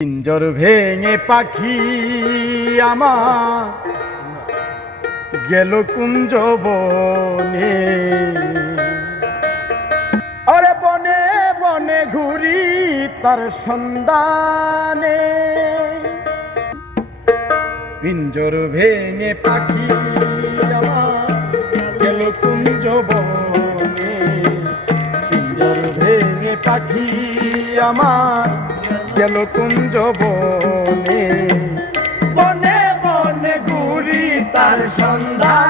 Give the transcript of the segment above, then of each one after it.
পিঞ্জর ভেঙে পাখি আমার গেল কুঞ্জ বনে। আরে বনে বনে ঘুরি তার সন্ধানে। পিঞ্জর ভেঙে পাখি আমার গেল কুঞ্জ বনে। পিঞ্জর ভেঙে পাখি আমার গেল কুঞ্জ বনে বনে বনে ঘুরি তার সন্ধানে।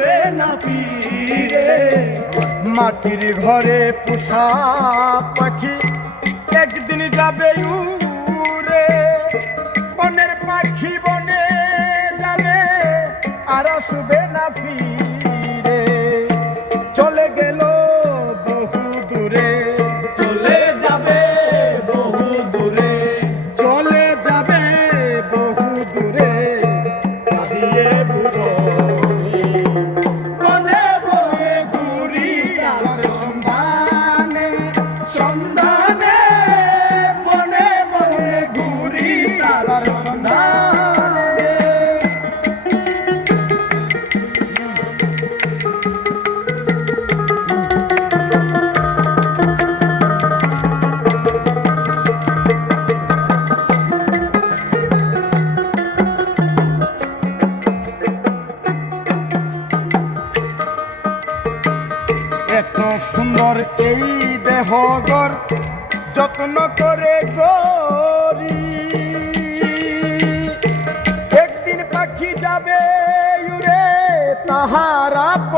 আসবে না ফিরে। মাটির ঘরে পোষা পাখি একদিন যাবে উড়ে। বনের পাখি বনে সুন্দর এই দেহগর যত্ন করে গরি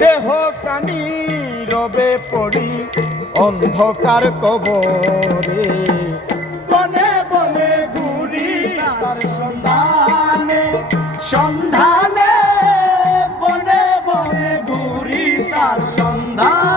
দেহ প্রাণী রবে পড়ি, অন্ধকার কবরে। বনে বনে ঘুরি তার সন্ধানে সন্ধানে বনে বনে ঘুরি তার সন্ধান।